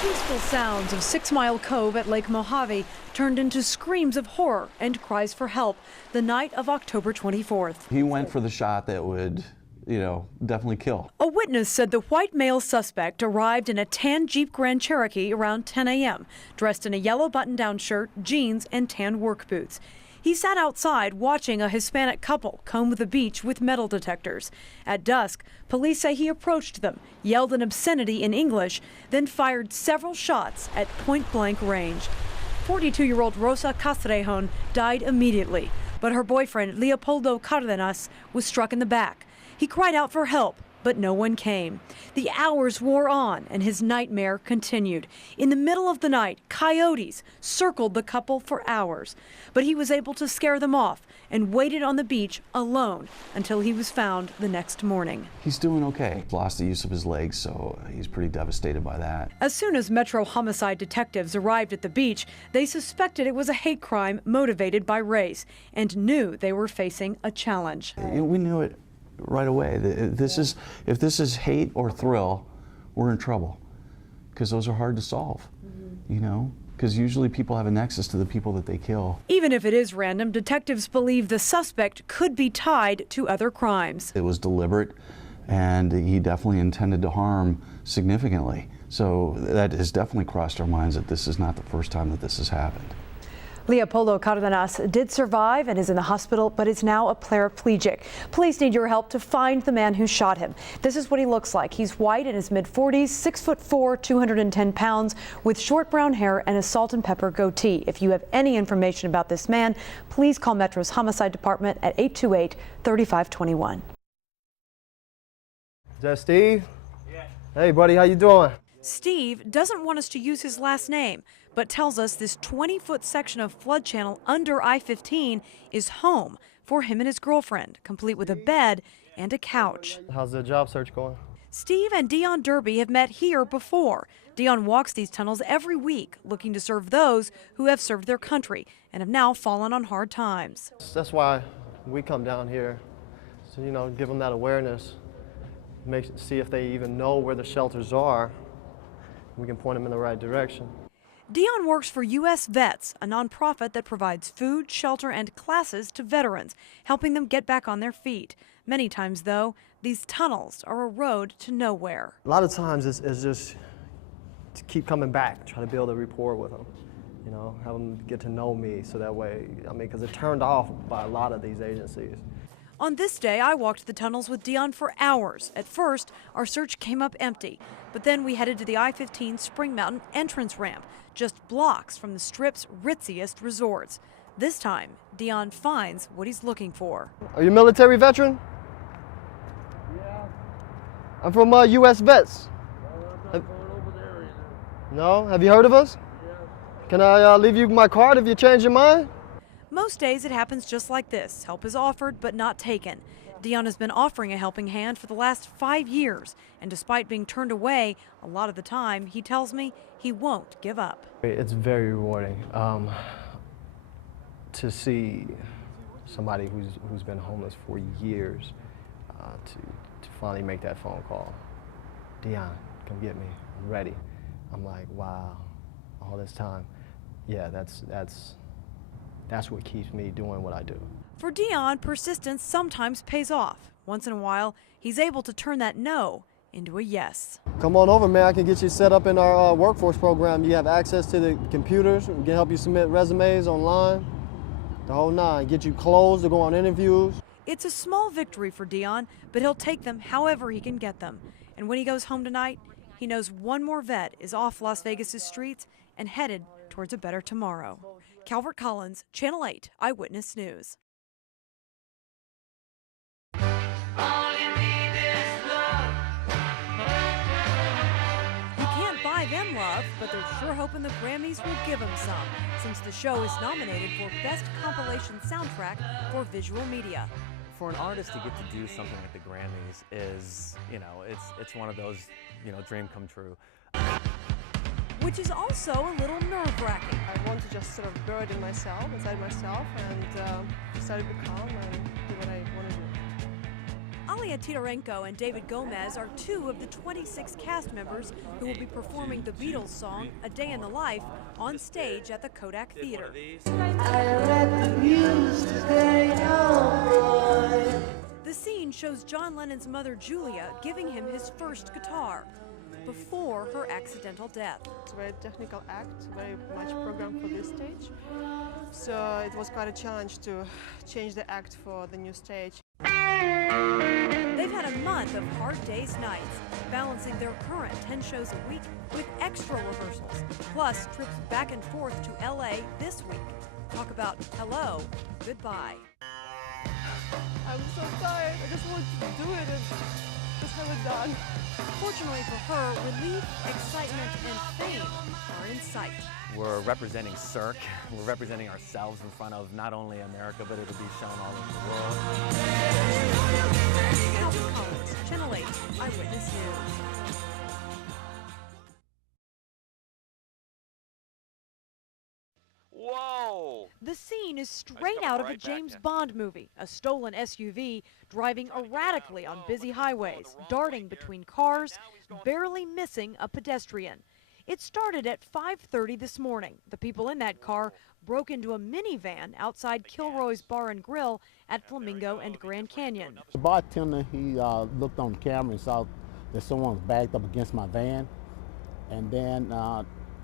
Peaceful sounds of 6 Mile Cove at Lake Mojave turned into screams of horror and cries for help the night of October 24th. He went for the shot that would, definitely kill. A witness said the white male suspect arrived in a tan Jeep Grand Cherokee around 10 a.m., dressed in a yellow button-down shirt, jeans, and tan work boots. He sat outside watching a Hispanic couple comb the beach with metal detectors. At dusk, police say he approached them, yelled an obscenity in English, then fired several shots at point-blank range. 42-year-old Rosa Castrejon died immediately, but her boyfriend, Leopoldo Cardenas, was struck in the back. He cried out for help, but no one came. The hours wore on, and his nightmare continued. In the middle of the night, coyotes circled the couple for hours, but he was able to scare them off and waited on the beach alone until he was found the next morning. He's doing okay. Lost the use of his legs, so he's pretty devastated by that. As soon as Metro homicide detectives arrived at the beach, they suspected it was a hate crime motivated by race and knew they were facing a challenge. We knew it right away. If this is hate or thrill, we're in trouble, because those are hard to solve, because usually people have a nexus to the people that they kill. Even if it is random, detectives believe the suspect could be tied to other crimes. It was deliberate, and he definitely intended to harm significantly. So that has definitely crossed our minds that this is not the first time that this has happened. Leopoldo Cardenas did survive and is in the hospital, but is now a paraplegic. Police need your help to find the man who shot him. This is what he looks like. He's white, in his mid-40s, 6'4", 210 pounds, with short brown hair and a salt and pepper goatee. If you have any information about this man, please call Metro's Homicide Department at 828-3521. Is that Steve? Yeah. Hey, buddy, how you doing? Steve doesn't want us to use his last name, but tells us this 20-foot section of flood channel under I-15 is home for him and his girlfriend, complete with a bed and a couch. How's the job search going? Steve and Dion Derby have met here before. Dion walks these tunnels every week, looking to serve those who have served their country and have now fallen on hard times. That's why we come down here, so, give them that awareness, see if they even know where the shelters are. We can point them in the right direction. Dion works for U.S. Vets, a nonprofit that provides food, shelter, and classes to veterans, helping them get back on their feet. Many times, though, these tunnels are a road to nowhere. A lot of times it's just to keep coming back, try to build a rapport with them, have them get to know me, so that way, because they're turned off by a lot of these agencies. On this day, I walked the tunnels with Dion for hours. At first, our search came up empty, but then we headed to the I-15 Spring Mountain entrance ramp, just blocks from the Strip's ritziest resorts. This time, Dion finds what he's looking for. Are you a military veteran? Yeah. I'm from U.S. Vets. I'm not going over there either. No? Have you heard of us? Yeah. Can I leave you my card if you change your mind? Most days it happens just like this. Help is offered but not taken. Dion has been offering a helping hand for the last 5 years, and despite being turned away a lot of the time, he tells me he won't give up. It's very rewarding to see somebody who's been homeless for years to finally make that phone call. Dion, come get me. I'm ready. I'm like, wow, all this time. Yeah, that's what keeps me doing what I do. For Dion, persistence sometimes pays off. Once in a while, he's able to turn that no into a yes. Come on over, man. I can get you set up in our workforce program. You have access to the computers. We can help you submit resumes online, the whole nine. Get you clothes to go on interviews. It's a small victory for Dion, but he'll take them however he can get them. And when he goes home tonight, he knows one more vet is off Las Vegas's streets and headed towards a better tomorrow. Calvert Collins, Channel 8 Eyewitness News. You can't buy them love, but they're sure hoping the Grammys will give them some, since the show is nominated for Best Compilation Soundtrack for Visual Media. For an artist to get to do something like the Grammys is, it's one of those, dream come true. Which is also a little nerve-wracking. I want to just sort of burden myself inside myself and decide to be calm and do what I want to do. Alia Titarenko and David Gomez are two of the 26 cast members who will be performing the Beatles song, A Day in the Life, on stage at the Kodak Theater. The scene shows John Lennon's mother, Julia, giving him his first guitar before her accidental death. It's a very technical act, very much programmed for this stage. So it was quite a challenge to change the act for the new stage. They've had a month of hard days, nights, balancing their current 10 shows a week with extra rehearsals, plus trips back and forth to LA this week. Talk about hello, goodbye. I'm so tired. I just want to do it and just have it done. Fortunately for her, relief, excitement, and fame are in sight. We're representing Cirque. We're representing ourselves in front of not only America, but it'll be shown all over the world. Collins, Channel 8 Eyewitness News. Whoa! The scene is straight out of a James Bond movie, a stolen SUV driving erratically on busy highways, darting between cars, barely missing a pedestrian. It started at 5:30 this morning. The people in that car broke into a minivan outside Kilroy's Bar and Grill at Flamingo and Grand Canyon. The bartender, he looked on the camera and saw that someone was backed up against my van, and then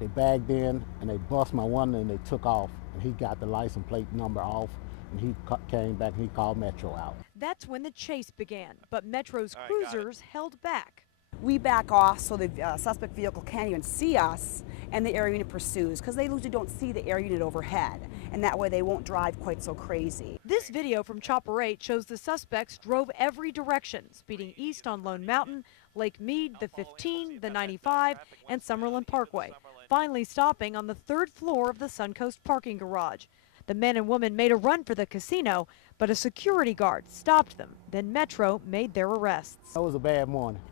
they bagged in and they bust my window and they took off, and he got the license plate number off, and he came back and he called Metro out. That's when the chase began, but Metro's cruisers held back. We back off so the suspect vehicle can't even see us, and the air unit pursues, because they usually don't see the air unit overhead, and that way they won't drive quite so crazy. This video from Chopper 8 shows the suspects drove every direction, speeding east on Lone Mountain, Lake Mead, the 15, the 95, and Summerlin Parkway, finally stopping on the third floor of the Suncoast parking garage. The man and woman made a run for the casino, but a security guard stopped them. Then Metro made their arrests. That was a bad morning.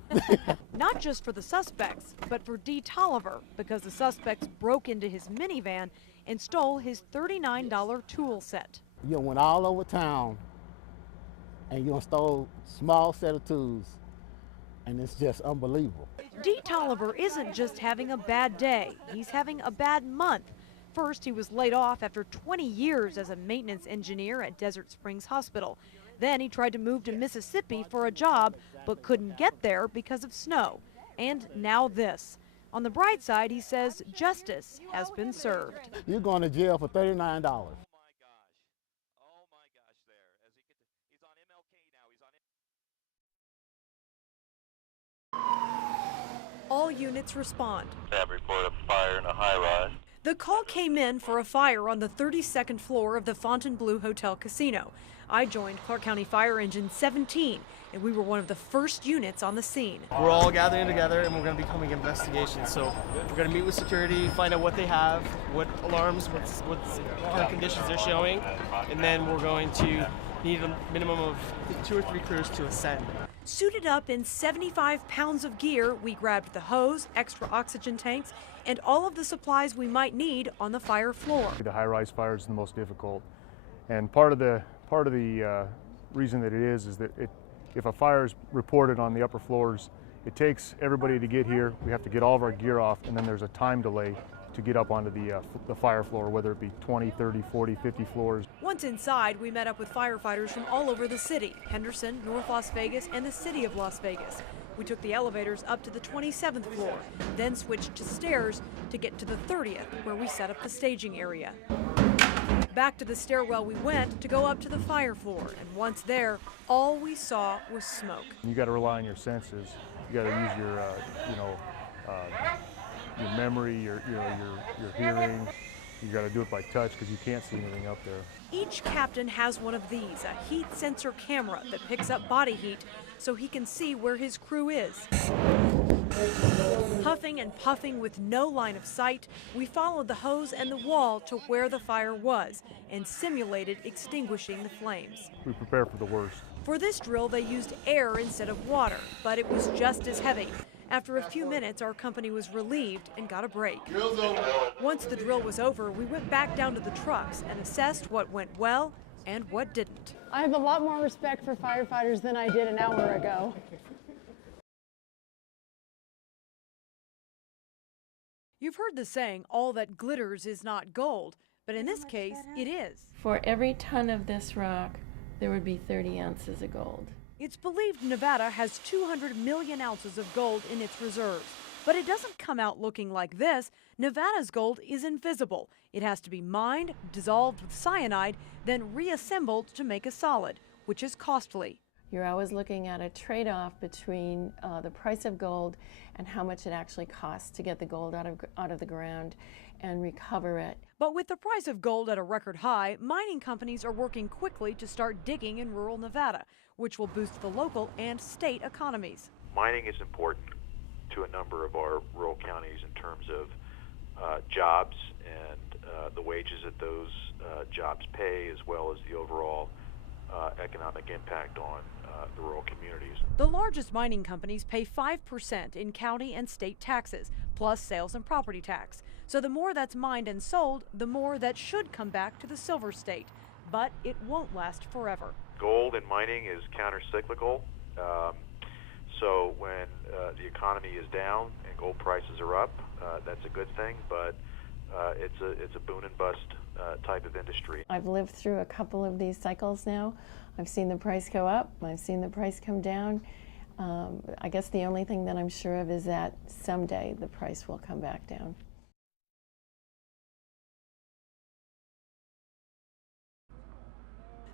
Not just for the suspects, but for D. Tolliver, because the suspects broke into his minivan and stole his $39 tool set. You went all over town and you stole a small set of tools, and it's just unbelievable. D. Tolliver isn't just having a bad day, he's having a bad month. First, he was laid off after 20 years as a maintenance engineer at Desert Springs Hospital. Then he tried to move to Mississippi for a job, but couldn't get there because of snow. And now this. On the bright side, he says justice has been served. You're going to jail for $39. Oh my gosh there. As he's on MLK now, All units respond. Have report of fire in a high-rise. The call came in for a fire on the 32nd floor of the Fontainebleau Hotel Casino. I joined Clark County Fire Engine 17, and we were one of the first units on the scene. We're all gathering together, and we're going to be coming investigations. So we're going to meet with security, find out what they have, what alarms, what kind of conditions they're showing, and then we're going to need a minimum of 2 or 3 crews to ascend. Suited up in 75 pounds of gear, we grabbed the hose, extra oxygen tanks, and all of the supplies we might need on the fire floor. The high-rise fire is the most difficult, and part of the reason that it is that if a fire is reported on the upper floors, it takes everybody to get here. We have to get all of our gear off, and then there's a time delay to get up onto the fire floor, whether it be 20, 30, 40, 50 floors. Once inside, we met up with firefighters from all over the city, Henderson, North Las Vegas, and the city of Las Vegas. We took the elevators up to the 27th floor, then switched to stairs to get to the 30th, where we set up the staging area. Back to the stairwell we went to go up to the fire floor, and once there, all we saw was smoke. You got to rely on your senses. You got to use your memory, your hearing. You got to do it by touch because you can't see anything up there. Each captain has one of these, a heat sensor camera that picks up body heat so he can see where his crew is. Huffing and puffing with no line of sight, we followed the hose and the wall to where the fire was and simulated extinguishing the flames. We prepare for the worst. For this drill, they used air instead of water, but it was just as heavy. After a few minutes, our company was relieved and got a break. Once the drill was over, we went back down to the trucks and assessed what went well and what didn't. I have a lot more respect for firefighters than I did an hour ago. You've heard the saying, all that glitters is not gold, but in this case, it is. For every ton of this rock, there would be 30 ounces of gold. It's believed Nevada has 200 million ounces of gold in its reserves. But it doesn't come out looking like this. Nevada's gold is invisible. It has to be mined, dissolved with cyanide, then reassembled to make a solid, which is costly. You're always looking at a trade-off between the price of gold and how much it actually costs to get the gold out of the ground and recover it. But with the price of gold at a record high, mining companies are working quickly to start digging in rural Nevada, which will boost the local and state economies. Mining is important to a number of our rural counties in terms of jobs and the wages that those jobs pay, as well as the overall economic impact on the rural communities. The largest mining companies pay 5% in county and state taxes, plus sales and property tax. So the more that's mined and sold, the more that should come back to the silver state. But it won't last forever. Gold in mining is counter-cyclical. So when the economy is down and gold prices are up, that's a good thing, but it's a boom and bust type of industry. I've lived through a couple of these cycles now. I've seen the price go up, I've seen the price come down. I guess the only thing that I'm sure of is that someday the price will come back down.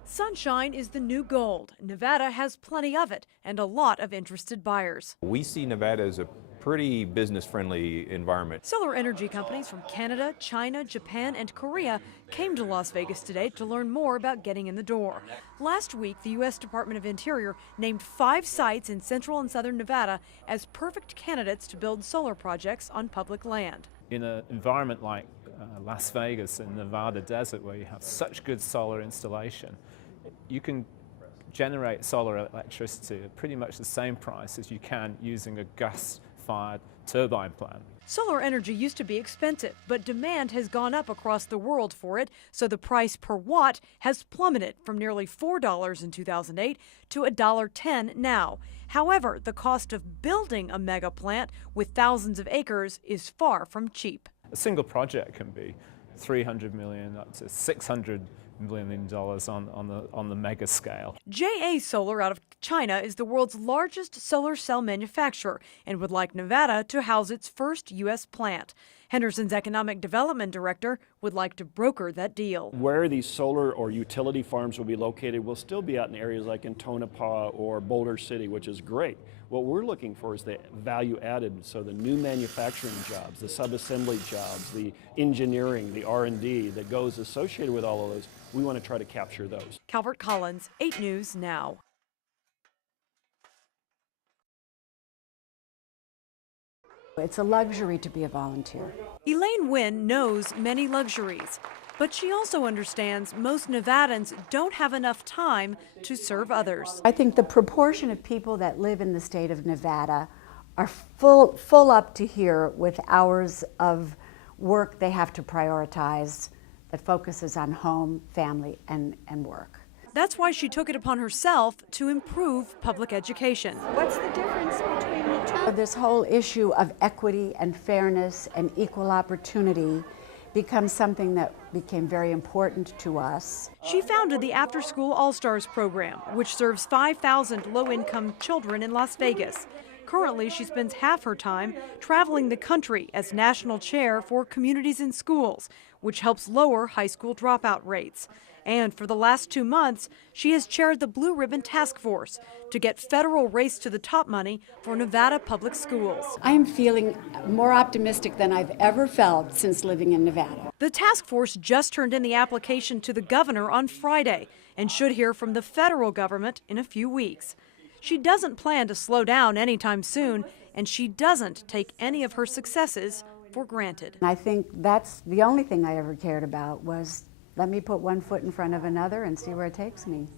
Sunshine is the new gold. Nevada has plenty of it and a lot of interested buyers. We see Nevada as a pretty business-friendly environment. Solar energy companies from Canada, China, Japan, and Korea came to Las Vegas today to learn more about getting in the door. Last week, the U.S. Department of Interior named 5 sites in central and southern Nevada as perfect candidates to build solar projects on public land. In an environment like Las Vegas and Nevada desert, where you have such good solar installation, you can generate solar electricity at pretty much the same price as you can using a gas-fired turbine plant. Solar energy used to be expensive, but demand has gone up across the world for it, so the price per watt has plummeted from nearly $4 in 2008 to $1.10 now. However, the cost of building a mega plant with thousands of acres is far from cheap. A single project can be $300 million up to $600 million on the mega scale. JA Solar out of China is the world's largest solar cell manufacturer and would like Nevada to house its first U.S. plant. Henderson's economic development director would like to broker that deal. Where these solar or utility farms will be located will still be out in areas like in Tonopah or Boulder City, which is great. What we're looking for is the value added, so the new manufacturing jobs, the sub-assembly jobs, the engineering, the R&D that goes associated with all of those. We want to try to capture those. Calvert Collins, 8 News Now. It's a luxury to be a volunteer. Elaine Wynn knows many luxuries, but she also understands most Nevadans don't have enough time to serve others. I think the proportion of people that live in the state of Nevada are full up to here with hours of work they have to prioritize that focuses on home, family, and work. That's why she took it upon herself to improve public education. What's the difference between the two? This whole issue of equity and fairness and equal opportunity becomes something that became very important to us. She founded the After School All-Stars program, which serves 5,000 low-income children in Las Vegas. Currently, she spends half her time traveling the country as national chair for Communities in Schools, which helps lower high school dropout rates. And for the last 2 months, she has chaired the Blue Ribbon Task Force to get federal Race to the Top money for Nevada public schools. I am feeling more optimistic than I've ever felt since living in Nevada. The task force just turned in the application to the governor on Friday and should hear from the federal government in a few weeks. She doesn't plan to slow down anytime soon, and she doesn't take any of her successes for granted. I think that's the only thing I ever cared about was let me put one foot in front of another and see where it takes me.